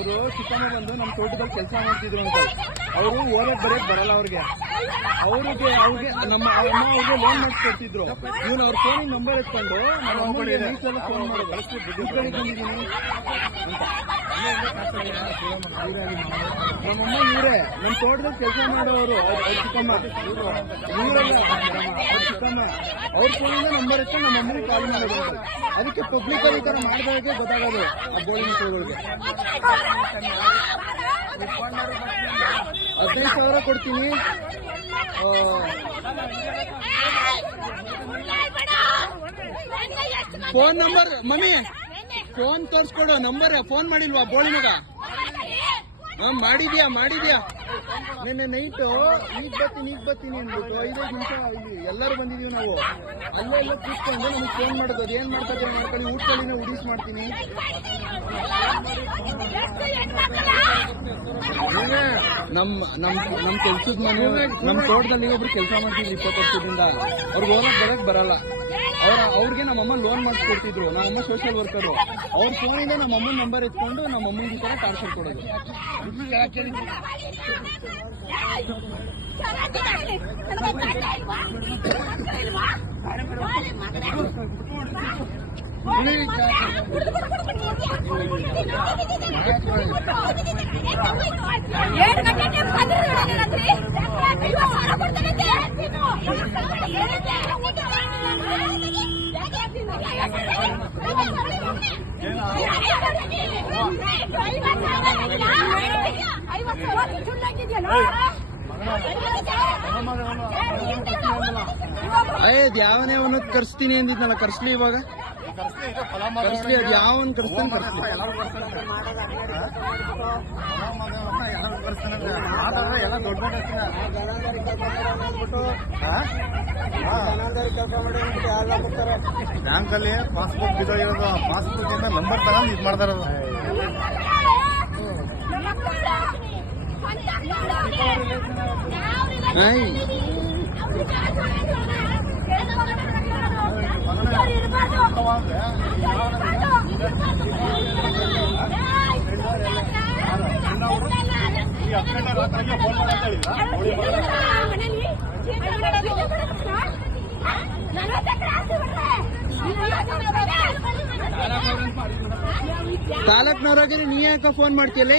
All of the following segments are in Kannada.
ಅವರು ಚಿಕ್ಕಮ್ಮ ಬಂದು ನಮ್ಮ ತೋಟದಲ್ಲಿ ಕೆಲಸ ಮಾಡ್ತಿದ್ರು ಅಂತ. ಅವರು ಓದಕ್ ಬರೆಯಕ್ ಬರಲ್ಲ ಅವ್ರಿಗೆ ನಮ್ಮ ಅಮ್ಮ ಅವ್ರಿಗೆ ಲೋನ್ ಮಾಡಿಸ್ಕೊಡ್ತಿದ್ರು. ಇವ್ನು ಅವ್ರ ಫೋನಿಗೆ ನಂಬರ್ ಎತ್ಕೊಂಡು ನಮ್ಮ ಅಮ್ಮನಿಗೆ ಮೀಸೆಲ್ಲ ಫೋನ್ ಮಾಡೋದು ಬಂದಿದ್ದೀನಿ ಅಂತ. ನಮ್ಮಮ್ಮ ಇವರೇ ನಮ್ಮ ತೋಟದಲ್ಲಿ ಕೆಲಸ ಮಾಡೋರು. ಅವ್ರ ಚಿಕ್ಕಮ್ಮ ಇವರಲ್ಲ, ಅವ್ರ ಚಿಕ್ಕಮ್ಮ ಅವ್ರ ಫೋನಿಂದ ನಂಬರ್ ಎತ್ಕೊಂಡು ನಮ್ಮ ಅಮ್ಮನಿಗೆ ಕಾಲ್ ಮಾಡೋದು ಅಂತ. ಅದಕ್ಕೆ ಪಬ್ಲಿಕ್ ಈ ತರ ಮಾಡಿದಾಗೆ ಗೊತ್ತಾಗೋದು ಬೋಳಿ ಮಕ್ಕಳುಗಳಿಗೆ. 15,000 ಕೊಡ್ತೀನಿ. ಫೋನ್ ನಂಬರ್ ಮಮ್ಮಿ, ಫೋನ್ ತೋರ್ಸ್ಕೊಡು. ನಂಬರ್ ಫೋನ್ ಮಾಡಿಲ್ವಾ ಬೋಳಿ ಮಗ? ಮಾಡಿದ್ಯಾ ನಿನ್ನೆ ನೈಟು ಈಗ ಬರ್ತೀನಿ ಅಂದ್ಬಿಟ್ಟು 5 ನಿಮಿಷ ಇಲ್ಲಿ ಎಲ್ಲರೂ ಬಂದಿದೀವಿ ನಾವು. ಅಲ್ಲೆಲ್ಲ ಕೂತ್ಕೊಂಡು ನಮಗೆ ಫೋನ್ ಮಾಡೋದು. ಅದು ಏನ್ ಮಾಡ್ತಾರೆ ಮಾಡ್ಕೊಳ್ಳಿ, ಊಟಗಳಿನ ಉಡಿಸ್ ಮಾಡ್ತೀನಿ. ನಮ್ ಕೆಲ್ಸದ ಮನೆ ನಮ್ ತೋಟದಲ್ಲಿ ಒಬ್ರು ಕೆಲಸ ಮಾಡ್ತಿದ್ರು 20 ವರ್ಷದಿಂದ. ಅವ್ರಿಗೆ ಹೋಗಕ್ ಬರಕ್ ಬರಲ್ಲ. ಅವ್ರಿಗೆ ನಮ್ಮಮ್ಮ ಲೋನ್ ಮಾಡಿಸ್ಕೊಡ್ತಿದ್ರು. ನಮ್ಮಮ್ಮ ಸೋಷಿಯಲ್ ವರ್ಕರು. ಅವ್ರ ಫೋನಿಂದ ನಮ್ಮ ಅಮ್ಮನ ನಂಬರ್ ಎತ್ಕೊಂಡು ನಮ್ಮ ಅಮ್ಮನಿಗೆ ಈ ತರ ಟಾರ್ಚರ್ ಕೊಡೋದು. ಯಾವನೇ ಅವನದ್ ಕರ್ಸ್ತೀನಿ ಅಂದಿದ್ನಲ್ಲ, ಕರ್ಸ್ಲಿ ಇವಾಗ ಕರ್ಸ್ಲಿ. ಅದ್ ಯಾವನ್ ಕರ್ಸ್ತಾನೆ ಕರ್ಸ್ಲಿ. ಬ್ಯಾಂಕಲ್ಲಿ ಪಾಸ್ಬುಕ್ ಬಿದ್ದೋಗಿರೋದು, ಪಾಸ್ಬುಕ್ ಇಂದ ನಂಬರ್ ತಗೊಂಡು ಇದು ಮಾಡ್ತಾರ. ತಾಲೂಕ್ನವ್ರಾಗೆ ನೀ ಯಾಕ ಫೋನ್ ಮಾಡ್ತೀಯಲ್ಲ?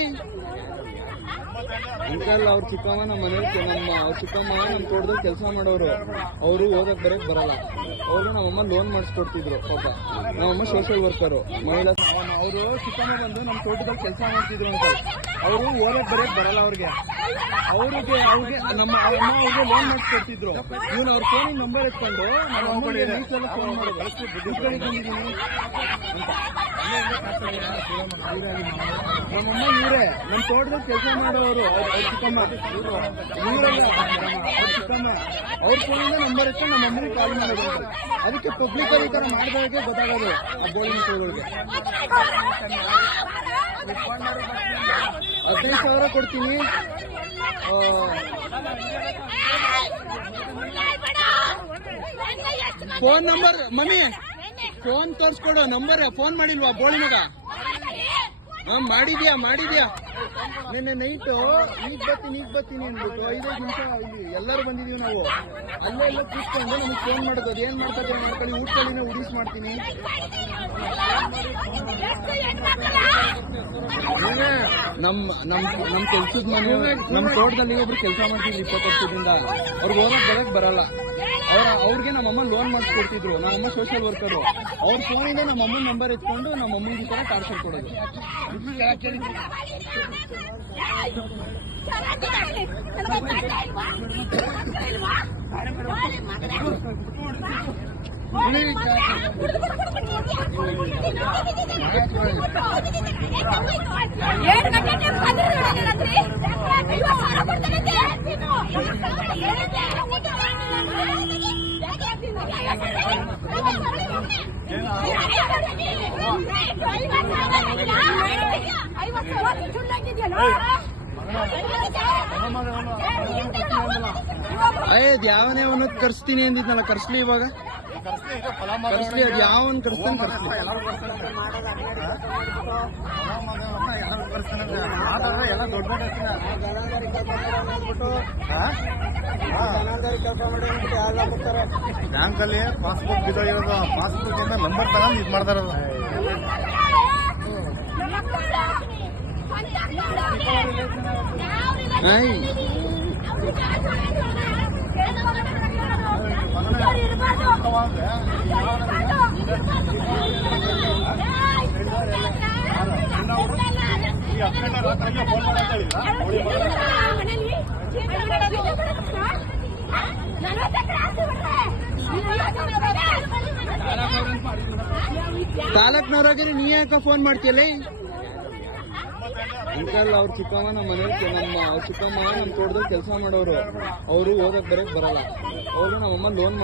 ಅಂಕಲ್ ಅವ್ರ ಚಿಕ್ಕಮ್ಮ ನಮ್ಮ ಮನೆ ಅವ್ರ ಚಿಕ್ಕಮ್ಮ ನಮ್ಮ ತೋಟದಲ್ಲಿ ಕೆಲಸ ಮಾಡೋರು. ಅವರು ಓದಕ್ ಬರಕ್ ಬರಲ್ಲ. ಅವ್ರಿಗೆ ನಮ್ಮಮ್ಮ ಲೋನ್ ಮಾಡಿಸ್ಕೊಡ್ತಿದ್ರು. ಪಾಪ ನಮ್ಮಮ್ಮ ಸೋಷಿಯಲ್ ವರ್ಕರು, ಮಹಿಳಾ. ಅವರು ಚಿಕ್ಕಮ್ಮ ಬಂದು ನಮ್ಮ ತೋಟದಲ್ಲಿ ಕೆಲಸ ಮಾಡ್ತಿದ್ರು ಅಂತ. ಅವರು ಓದಕ್ ಬರಕ್ ಬರಲ್ಲ ಅವ್ರಿಗೆ ನಮ್ಮ ಅಮ್ಮ ಅವ್ರಿಗೆ ಲೋನ್ ಮಾಡಿಸ್ಕೊಡ್ತಿದ್ರು. ಇವ್ನು ಅವ್ರ ಫೋನಿಗೆ ನಂಬರ್ ಎತ್ಕೊಂಡು ನಮ್ಮ ಅಮ್ಮನಿಗೆ ಮೀಸೆಲ್ಲ ಫೋನ್ ಮಾಡೋದು ಬಂದಿದ್ದೀನಿ ಅಂತ. ನಮ್ಮಮ್ಮ ಇವರೇ ನಮ್ಮ ತೋಟದಲ್ಲಿ ಕೆಲಸ ಮಾಡೋರು. ಅವ್ರ ಚಿಕ್ಕಮ್ಮ ಇವರಲ್ಲ, ಅವ್ರ ಚಿಕ್ಕಮ್ಮ ಅವ್ರ ಫೋನಿಂದ ನಂಬರ್ ಎತ್ಕೊಂಡು ನಮ್ಮ ಅಮ್ಮನಿಗೆ ಕಾಲ್ ಮಾಡೋದು ಅಂತ. ಅದಕ್ಕೆ ಪಬ್ಲಿಕ್ ಈ ತರ ಮಾಡಿದಾಗೆ ಗೊತ್ತಾಗೋದು ಬೋಳಿ ಮಕ್ಕಳುಗಳಿಗೆ. 15,000 ಕೊಡ್ತೀನಿ. ಫೋನ್ ನಂಬರ್ ಮಮ್ಮಿ, ಫೋನ್ ತೋರ್ಸ್ಕೊಡು. ನಂಬರ್ ಫೋನ್ ಮಾಡಿಲ್ವಾ ಬೋಳಿ ಮಗ? ಮಾಡಿದ್ಯಾ ನಿನ್ನೆ ನೈಟು ಈಗ ಬರ್ತೀನಿ ಅಂದ್ಬಿಟ್ಟು 5 ನಿಮಿಷ ಇಲ್ಲಿ ಎಲ್ಲರೂ ಬಂದಿದೀವಿ ನಾವು. ಅಲ್ಲೆಲ್ಲ ಕೂತ್ಕೊಂಡು ನಮಗೆ ಫೋನ್ ಮಾಡೋದು. ಅದು ಏನ್ ಮಾಡ್ತಾರೆ ಮಾಡ್ಕೊಳ್ಳಿ, ಊಟಗಳಿನ ಉಡಿಸ್ ಮಾಡ್ತೀನಿ. ನಮ್ ಕೆಲ್ಸದ ಮನೆ ನಮ್ ತೋಟದಲ್ಲಿ ಒಬ್ರು ಕೆಲಸ ಮಾಡ್ತಿದ್ರು 20 ವರ್ಷದಿಂದ. ಅವ್ರಿಗೆ ಹೋಗಕ್ ಬರಕ್ ಬರಲ್ಲ. ಅವ್ರಿಗೆ ನಮ್ಮಮ್ಮ ಲೋನ್ ಮಾಡಿಸ್ಕೊಡ್ತಿದ್ರು. ನಮ್ಮಮ್ಮ ಸೋಷಿಯಲ್ ವರ್ಕರು. ಅವ್ರ ಫೋನಿಂದ ನಮ್ಮ ಅಮ್ಮನ ನಂಬರ್ ಎತ್ಕೊಂಡು ನಮ್ಮ ಅಮ್ಮನಿಗೆ ಈ ತರ ಟಾರ್ಚರ್ ಕೊಡೋದು. ಯಾವನೇ ಅವನದ್ ಕರ್ಸ್ತೀನಿ ಅಂದಿದ್ನಲ್ಲ, ಕರ್ಸ್ಲಿ ಇವಾಗ ಕರ್ಸ್ಲಿ. ಅದ್ ಯಾವನ್ ಕರ್ಸ್ತಾನೆ ಕರ್ಸ್ಲಿ. ಮಾತಾಡಿದ್ರೆ ಎಲ್ಲ ದೊಡ್ಡ ದೊಡ್ಡ ಬ್ಯಾಂಕಲ್ಲಿ ಪಾಸ್ಬುಕ್ ಬಿದ್ದೋಗಿರೋದು ಪಾಸ್ಬುಕ್ ಇಂದ ನಂಬರ್ ತಗೊಂಡು ಇದು ಮಾಡ್ತಾರದು. ತಾಲೂಕ್ನವ್ರಾಗಿರಿ ನೀ ಯಾಕ ಫೋನ್ ಮಾಡ್ತೀಯಲ್ಲ ಅಂಕಲ್? ಅವ್ರ ಚಿಕ್ಕಮ್ಮ ನಮ್ಮ ಮನೇಲಿ ನಮ್ಮ ಚಿಕ್ಕಮ್ಮ ನಮ್ಮ ತೋಟದಲ್ಲಿ ಕೆಲಸ ಮಾಡೋರು. ಅವರು ಓದಕ್ ಬರಕ್ ಬರಲ್ಲ. ಅವರು ನಮ್ಮಮ್ಮ ಲೋನ್